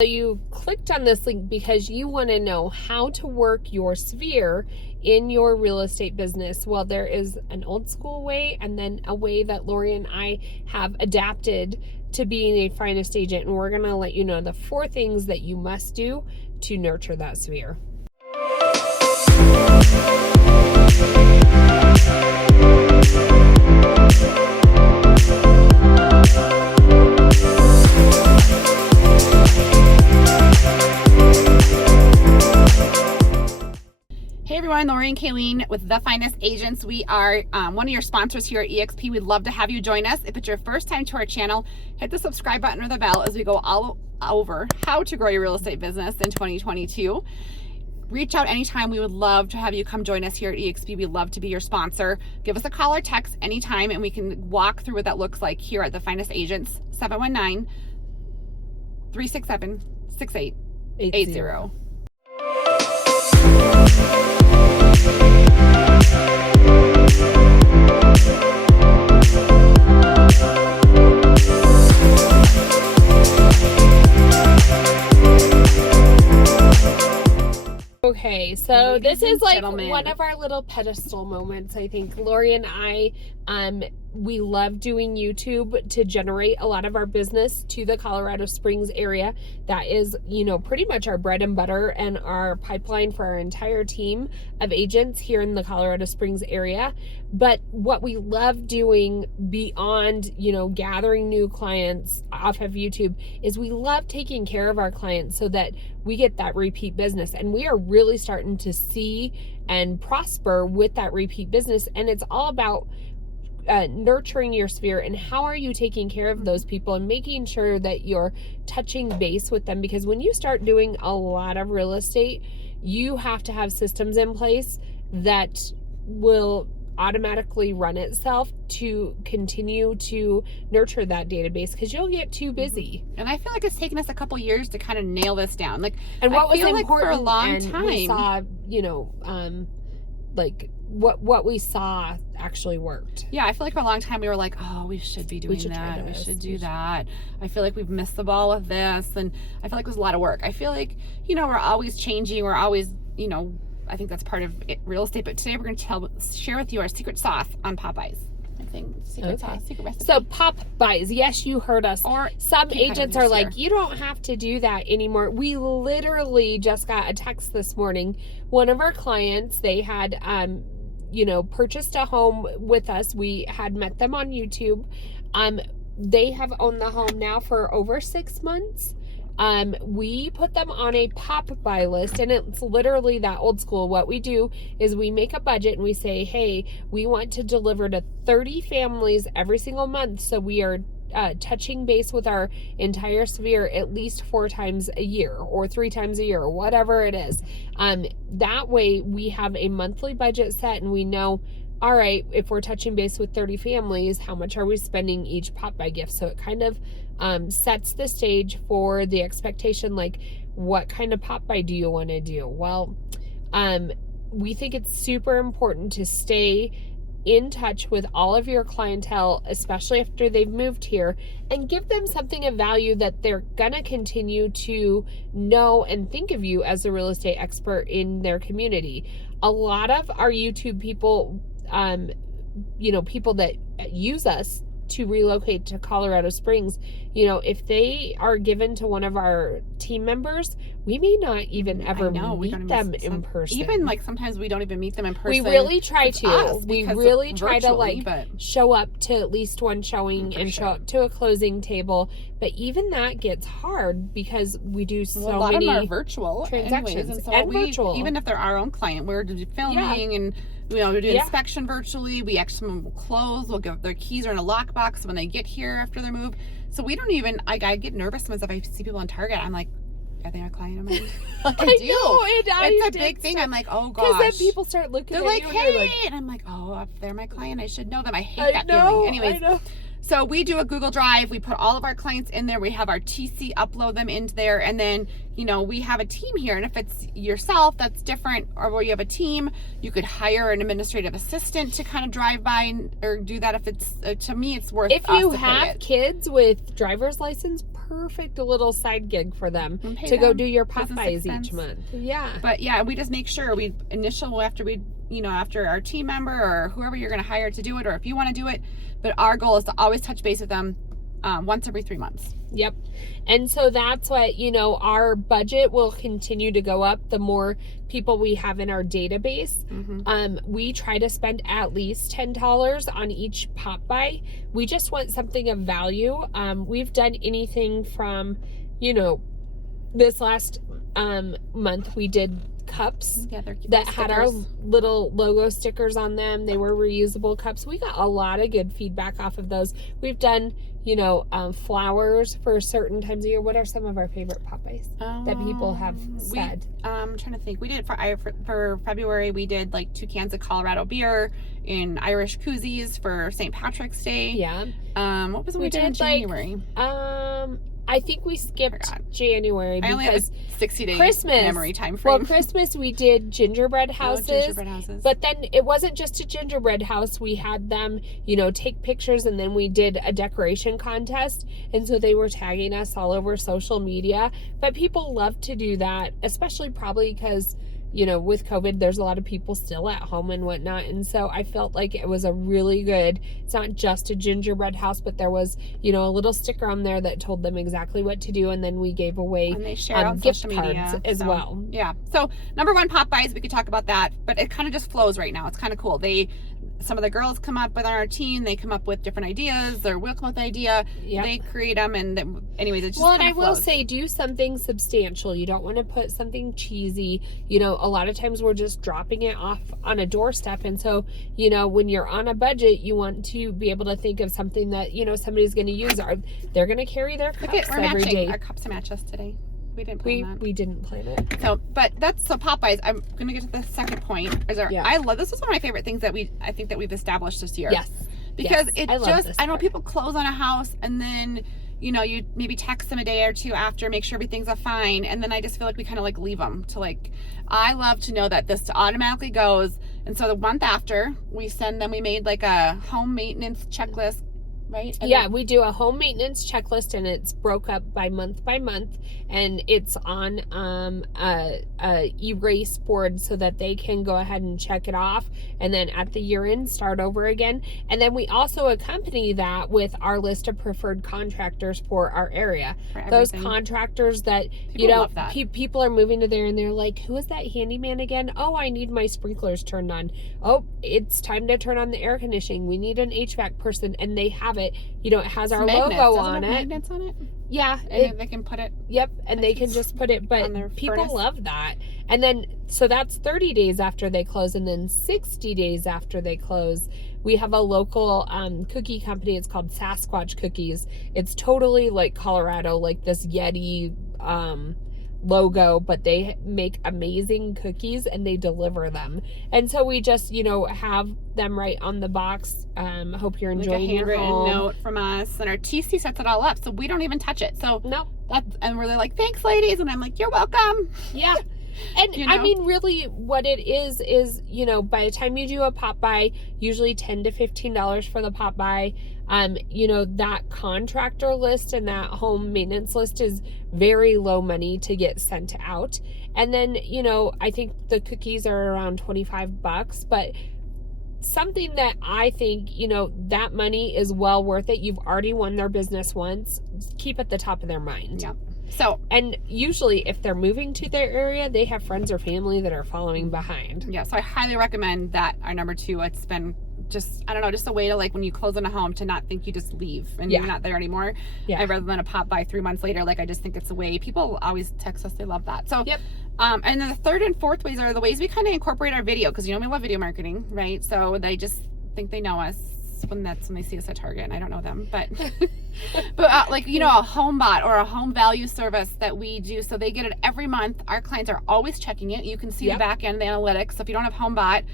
So you clicked on this link because you want to know how to work your sphere in your real estate business. Well, there is an old school way and then a way that Lori and I have adapted to being a finest agent. And we're going to let you know the 4 things that you must do to nurture that sphere. Hey everyone, Lori and Kayleen with The Finest Agents. We are one of your sponsors here at EXP. We'd love to have you join us. If it's your first time to our channel, hit the subscribe button or the bell as we go all over how to grow your real estate business in 2022. Reach out anytime. We would love to have you come join us here at EXP. We'd love to be your sponsor. Give us a call or text anytime and we can walk through what that looks like here at The Finest Agents, 719-367-6880. Okay, so this is like one of our little pedestal moments. I think Lori and I, we love doing YouTube to generate a lot of our business to the Colorado Springs area. That is, pretty much our bread and butter and our pipeline for our entire team of agents here in the Colorado Springs area. But what we love doing beyond, gathering new clients off of YouTube is we love taking care of our clients so that we get that repeat business. And we are really starting to see and prosper with that repeat business. And it's all about nurturing your sphere and how are you taking care of those people and making sure that you're touching base with them, because when you start doing a lot of real estate, you have to have systems in place that will automatically run itself to continue to nurture that database, because you'll get too busy. And I feel like it's taken us a couple years to kind of nail this down. And what was important for a long time, we saw, what we saw actually worked. Yeah, I feel like for a long time we were like, oh, we should be doing that. We should do that. I feel like we've missed the ball with this. And I feel like it was a lot of work. I feel like, we're always changing. We're always, I think that's part of real estate. But today we're going to share with you our secret sauce on Popeyes. Secret sauce, secret recipe. So Popeyes, yes, you heard us. Or some agents are like, you don't have to do that anymore. We literally just got a text this morning. One of our clients, they had, purchased a home with us. We had met them on YouTube. They have owned the home now for over 6 months. We put them on a Popeye list, and it's literally that old school. What we do is we make a budget and we say, hey, we want to deliver to 30 families every single month. So we are touching base with our entire sphere at least 4 times a year or 3 times a year or whatever it is. That way we have a monthly budget set and we know, all right, if we're touching base with 30 families, how much are we spending each Popeye gift? So it kind of sets the stage for the expectation, like, what kind of Popeye do you want to do? Well, we think it's super important to stay in touch with all of your clientele, especially after they've moved here, and give them something of value that they're gonna continue to know and think of you as a real estate expert in their community. A lot of our YouTube people, people that use us to relocate to Colorado Springs, if they are given to one of our team members, we may not even ever meet them in person. Even sometimes we don't even meet them in person. We really try to. We really try to show up to at least one showing and show up to a closing table. But even that gets hard because we do so many a lot of them are virtual transactions and virtual. Even if they're our own client, we're filming and we do inspection virtually. We actually will close. We'll give their keys are in a lockbox when they get here after their move. So we don't even. I get nervous sometimes if I see people on Target. I'm like, are they a client of mine? I do. It's a big thing. I'm like, oh gosh. Because then people start looking at like, you. Hey, and I'm like, oh, if they're my client, I should know them. I hate that feeling. Anyways. So we do a Google Drive. We put all of our clients in there. We have our TC upload them into there. And then, we have a team here. And if it's yourself, that's different. Or where you have a team, you could hire an administrative assistant to kind of drive by or do that. If it's, to me, it's worth it. If you have kids with driver's license, perfect little side gig for them And pay to go them do your business Popeyes expense. each month. Yeah. But yeah, we just make sure after our team member or whoever you're going to hire to do it, or if you want to do it. But our goal is to always touch base with them once every 3 months. Yep. And so that's what, our budget will continue to go up the more people we have in our database. We try to spend at least $10 on each pop by. We just want something of value. We've done anything from, this last month we did cups Yeah, they're cute. that Those had our stickers. little logo stickers on them. They were reusable cups. We got a lot of good feedback off of those. We've done, flowers for certain times of year. What are some of our favorite Popeyes that people have said? I'm trying to think. We did for February. We did like 2 cans of Colorado beer in Irish koozies for St. Patrick's Day. Yeah. What was it we did in January? I think we skipped January I only have a because 60-day Christmas memory time frame. Well, Christmas we did gingerbread houses. Gingerbread houses. But then it wasn't just a gingerbread house. We had them, take pictures, and then we did a decoration contest. And so they were tagging us all over social media. But people love to do that, especially probably because, with COVID, there's a lot of people still at home and whatnot. And so I felt like it was a really good, it's not just a gingerbread house, but there was, a little sticker on there that told them exactly what to do. And then we gave away and they share on gift social media cards as well. Yeah. So number 1, Popeyes, we could talk about that, but it kind of just flows right now. It's kind of cool. Some of the girls come up with our team. They come up with different ideas, or we'll come up with an idea. Yep. They create them, and anyways, it just Well, and kind I of will flows. say, do something substantial. You don't want to put something cheesy. A lot of times we're just dropping it off on a doorstep. And so, when you're on a budget, you want to be able to think of something that, somebody's going to use. They're going to carry their cups We're every matching. day. Our cups match us today. We didn't plan that. We didn't plan it. So Popeyes. I'm gonna get to the second point. Yeah. I love this. Is one of my favorite things that I think that we've established this year. Yes. Because Yes. it I love just this I know part. people close on a house and then you maybe text them a day or two after, make sure everything's fine, and then I just feel like we kind of like leave them to like. I love to know that this automatically goes, and so the month after we send them, we made like a home maintenance checklist. Right? And Yeah, we do a home maintenance checklist, and it's broke up by month, and it's on a erase board so that they can go ahead and check it off, and then at the year end start over again. And then we also accompany that with our list of preferred contractors for our area. for Those everything. contractors that People love that. people are moving to there, and they're like, who is that handyman again? Oh, I need my sprinklers turned on. Oh, it's time to turn on the air conditioning. We need an HVAC person, and they have it. It has our Magnets. logo Doesn't on have it. Magnets on it. Yeah, And they can put it. yep, and they can just put it, on but their people furnace. love that. And then, so that's 30 days after they close, and then 60 days after they close, we have a local cookie company. It's called Sasquatch Cookies. It's totally like Colorado, like this Yeti logo, but they make amazing cookies and they deliver them. And so we just, have them right on the box. Hope you're Like a enjoying your handwritten home. note from us, and our TC sets it all up, so we don't even touch it. So No, and we're like, thanks, ladies, and I'm like, you're welcome. yeah. And I mean, really what it is, by the time you do a pop by, usually $10 to $15 for the pop by, that contractor list and that home maintenance list is very low money to get sent out. And then, I think the cookies are around $25, but something that I think, that money is well worth it. You've already won their business once. Keep at the top of their mind. Yeah. So, And usually if they're moving to their area, they have friends or family that are following behind. yeah, so I highly recommend that. Our number 2, it's been just, I don't know, just a way to, like, when you close on a home, to not think you just leave and Yeah. you're not there anymore. Yeah. Rather than a pop by 3 months later. Like, I just think it's a way. People always text us. They love that. So, Yep. And then the third and fourth ways are the ways we kind of incorporate our video, because, we love video marketing, right? So they just think they know us when they see us at Target, and I don't know them, but like, a home bot or a home value service that we do, so they get it every month. Our clients are always checking it. You can see Yep. the back end, the analytics. So if you don't have home bot,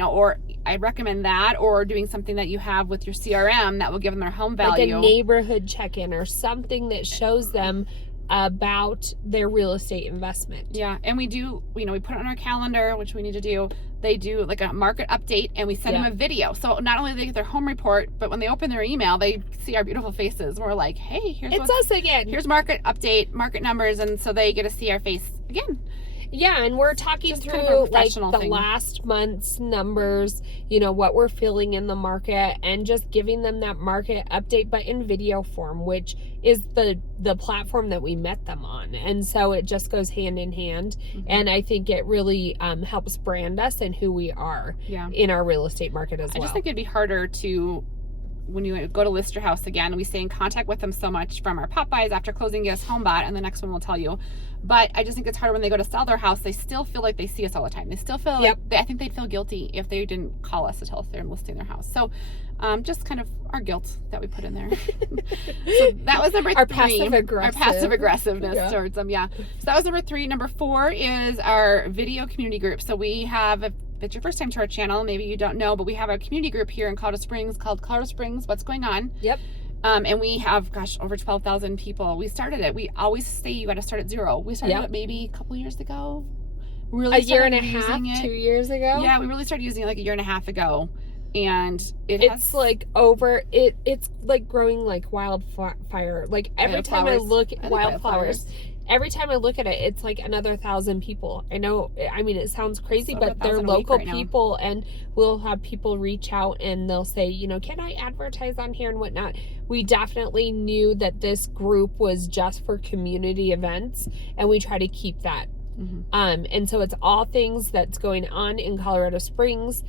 or I recommend that, or doing something that you have with your CRM that will give them their home Like value. a neighborhood check-in or something that shows them about their real estate investment. Yeah, and we do, we put it on our calendar, which we need to do. They do like a market update, and we send them a video. So not only do they get their home report, but when they open their email, they see our beautiful faces. We're like, hey, it's us again. Here's market update, market numbers, and so they get to see our face again. Yeah, and we're talking Just through kind of a like professional the thing. last month's numbers, what we're feeling in the market, and just giving them that market update, but in video form, which is the platform that we met them on. And so it just goes hand in hand. And I think it really helps brand us and who we are in our real estate market as well. I just think it'd be harder to, when you go to list your house again, we stay in contact with them so much from our pop buys after closing, yes, home bought, and the next one will tell you. But I just think it's harder when they go to sell their house. They still feel like they see us all the time. They still feel like, I think they'd feel guilty if they didn't call us to tell us they're listing their house. So just kind of our guilt that we put in there. So that was number 3. Our passive aggressiveness towards them. Yeah. So that was number 3. Number 4 is our video community group. So we have, if it's your first time to our channel, maybe you don't know, but we have a community group here in Colorado Springs called Colorado Springs What's Going On. Yep. And we have, over 12,000 people. We started it. We always say you got to start at 0. We started it maybe a couple years ago. Really, a year and a half, 2 years ago. Yeah, we really started using it like a year and a half ago, and it's like it's like growing like wildfire. Like every time I look at wildflowers. Every time I look at it, it's like another 1,000 people. I know, I mean, it sounds crazy, but they're local people, and we'll have people reach out and they'll say, can I advertise on here and whatnot? We definitely knew that this group was just for community events, and we try to keep that. And so it's all things that's going on in Colorado Springs.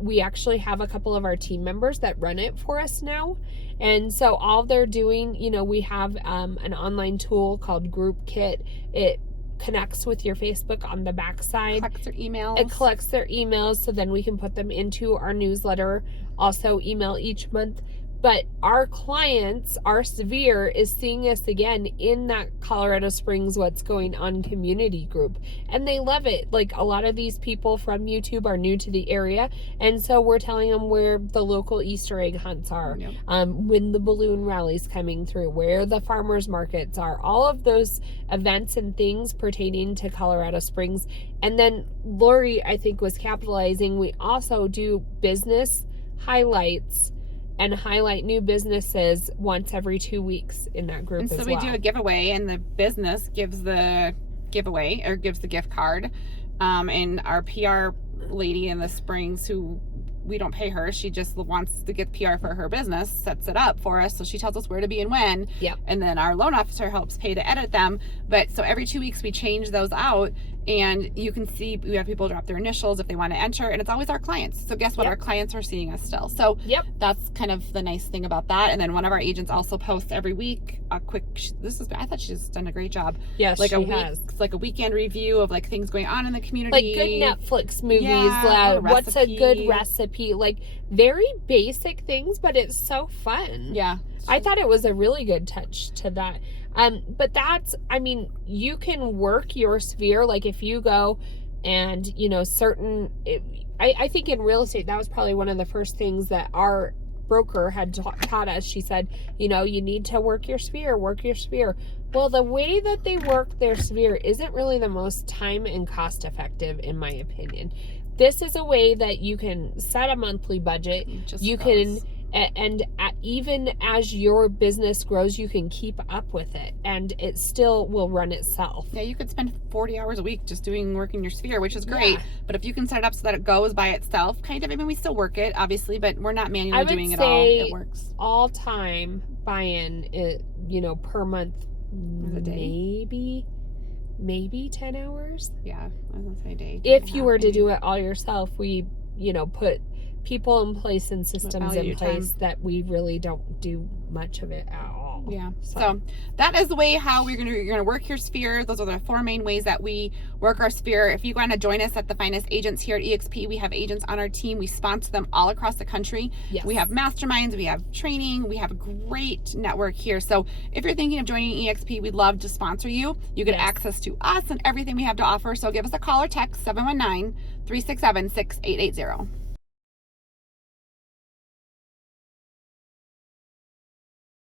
We actually have a couple of our team members that run it for us now. And so all they're doing, we have an online tool called Group Kit. It connects with your Facebook on the backside. Collects their emails. It collects their emails, so then we can put them into our newsletter, also email each month. But our clients, our Sphere, is seeing us again in that Colorado Springs What's Going On community group. And they love it. Like, a lot of these people from YouTube are new to the area. And so we're telling them where the local Easter egg hunts are, when the balloon rally's coming through, where the farmers markets are, all of those events and things pertaining to Colorado Springs. And then Lori, I think, was capitalizing. We also do business highlights and highlight new businesses once every 2 weeks in that group as well. And so we do a giveaway, and the business gives the giveaway, or gives the gift card. And our PR lady in the Springs, who we don't pay her, she just wants to get PR for her business, sets it up for us, so she tells us where to be and when. And then our loan officer helps pay to edit them. But so every 2 weeks we change those out, and you can see we have people drop their initials if they want to enter, and it's always our clients. So guess what? Our clients are seeing us still. So that's kind of the nice thing about that. And then one of our agents also posts every week a quick, I thought she's done a great job. Yes, like she has. Like a weekend review of like things going on in the community. Like good Netflix movies, what's a good recipe, like very basic things, but it's so fun. Yeah. I thought it was a really good touch to that. But that's, I mean, you can work your Sphere. Like if you go and, I think in real estate, that was probably one of the first things that our broker had taught us. She said, you need to work your Sphere. Well, the way that they work their Sphere isn't really the most time and cost effective, in my opinion. This is a way that you can set a monthly budget. And even as your business grows, you can keep up with it, and it still will run itself. Yeah, you could spend 40 hours a week just working your Sphere, which is great. But if you can set it up so that it goes by itself, kind of, I mean, we still work it, obviously, but we're not manually doing it all. It works. All time buy-in, per month, maybe 10 hours. Yeah, I was gonna say a day. If you were to do it all yourself, we, put people in place and systems in place that we really don't do much of it at all. Yeah. So that is the way how you're gonna work your Sphere. Those are the 4 main ways that we work our Sphere. If you want to join us at the Finest Agents here at EXP, we have agents on our team. We sponsor them all across the country. Yes. We have masterminds, we have training, we have a great network here. So if you're thinking of joining EXP, we'd love to sponsor you. You get access to us and everything we have to offer. So give us a call or text 719-367-6880.